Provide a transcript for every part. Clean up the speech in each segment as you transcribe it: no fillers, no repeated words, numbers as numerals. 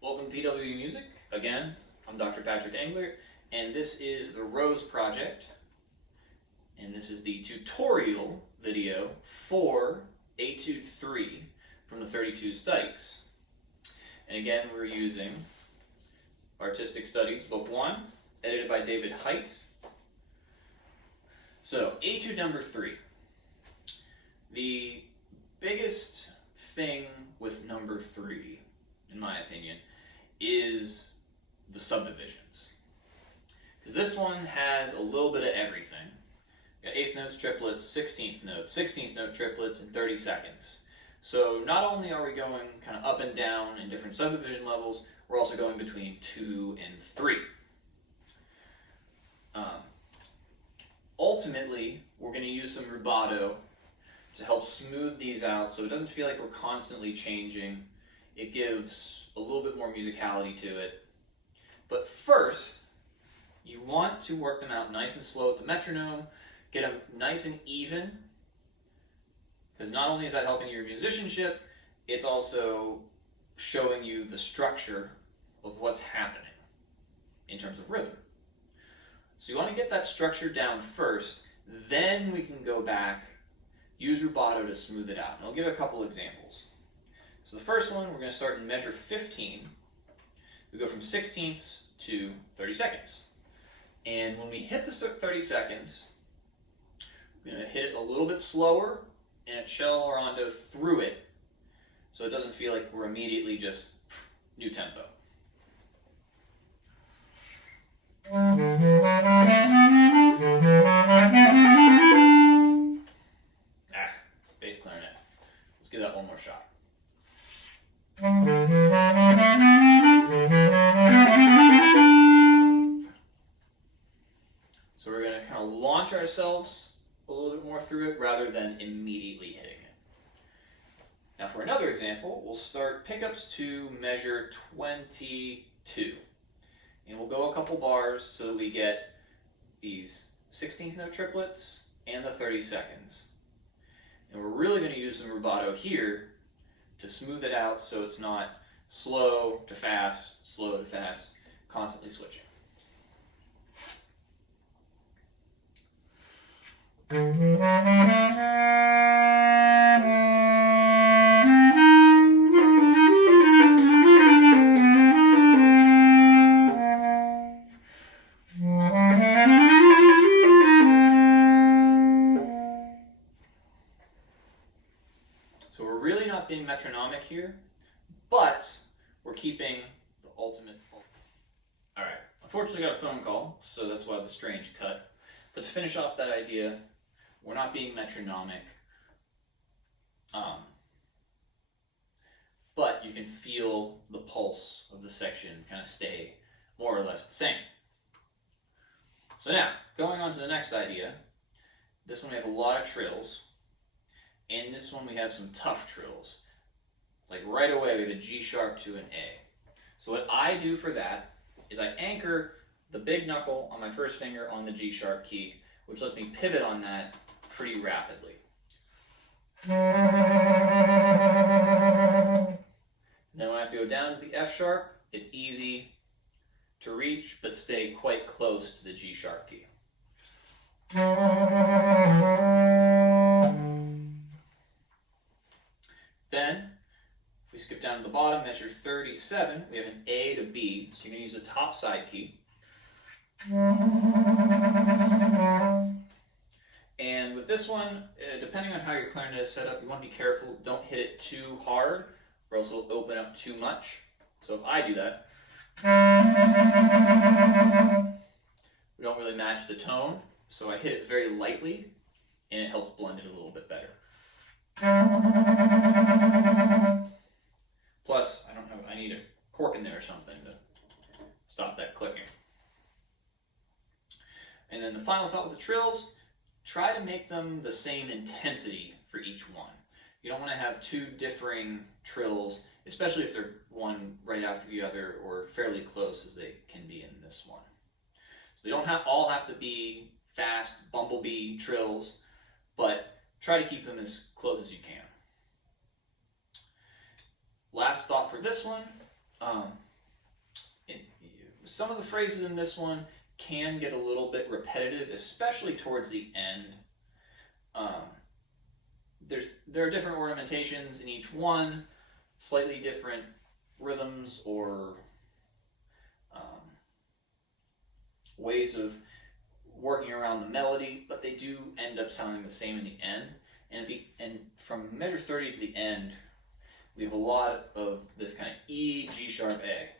Welcome to PW Music. Again, I'm Dr. Patrick Engler, and this is the Rose Project. And this is the tutorial video for Etude 3 from the 32 studies. And again, we're using Artistic Studies, Book 1, edited by David Height. So, Etude number 3. The biggest thing with number 3, in my opinion, is the subdivisions. Because this one has a little bit of everything. Got 8th notes, triplets, 16th note triplets, and 30 seconds. So not only are we going kind of up and down in different subdivision levels, we're also going between 2 and 3. Ultimately, we're going to use some rubato to help smooth these out so it doesn't feel like we're constantly changing. It gives a little bit more musicality to it. But first, you want to work them out nice and slow with the metronome, get them nice and even, because not only is that helping your musicianship, it's also showing you the structure of what's happening in terms of rhythm. So you want to get that structure down first, then we can go back, use rubato to smooth it out. And I'll give a couple examples. So the first one, we're going to start in measure 15. We go from 16ths to 30 seconds. And when we hit the 30 seconds, we're going to hit it a little bit slower and a cello rondo through it so it doesn't feel like we're immediately just new tempo. Bass clarinet. Let's give that one more shot. So we're going to kind of launch ourselves a little bit more through it rather than immediately hitting it. Now for another example, we'll start pickups to measure 22. And we'll go a couple bars so that we get these 16th note triplets and the 30 seconds. And we're really going to use some rubato here to smooth it out so it's not slow to fast, constantly switching. So we're really not being metronomic here, but we're keeping the ultimate. Alright, unfortunately got a phone call, so that's why the strange cut. But to finish off that idea, we're not being metronomic, but you can feel the pulse of the section kind of stay more or less the same. So now, going on to the next idea, this one we have a lot of trills. In this one we have some tough trills. Like right away we have a G sharp to an A. So what I do for that is I anchor the big knuckle on my first finger on the G sharp key, which lets me pivot on that pretty rapidly. And then when I have to go down to the F sharp, it's easy to reach but stay quite close to the G sharp key. Then, if we skip down to the bottom, measure 37, we have an A to B, so you're going to use the top side key. And with this one, depending on how your clarinet is set up, you want to be careful, don't hit it too hard, or else it'll open up too much. So if I do that, we don't really match the tone, so I hit it very lightly, and it helps blend it a little bit better. Plus, I need a cork in there or something to stop that clicking. And then the final thought with the trills, try to make them the same intensity for each one. You don't want to have two differing trills, especially if they're one right after the other or fairly close as they can be in this one. So they don't all have to be fast bumblebee trills, but try to keep them as close as you can. Last thought for this one, some of the phrases in this one can get a little bit repetitive, especially towards the end. There are different ornamentations in each one, slightly different rhythms or ways of working around the melody, but they do end up sounding the same in the end. And from measure 30 to the end, we have a lot of this kind of E, G sharp, A.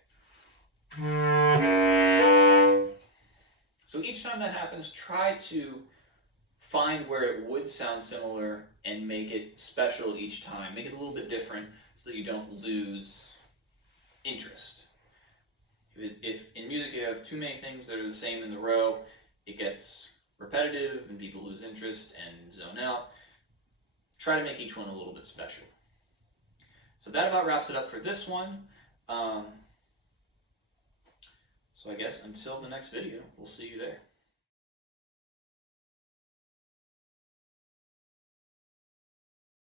So each time that happens, try to find where it would sound similar and make it special each time. Make it a little bit different so that you don't lose interest. If in music you have too many things that are the same in the row, it gets repetitive and people lose interest and zone out. Try to make each one a little bit special. So that about wraps it up for this one. So I guess until the next video, we'll see you there.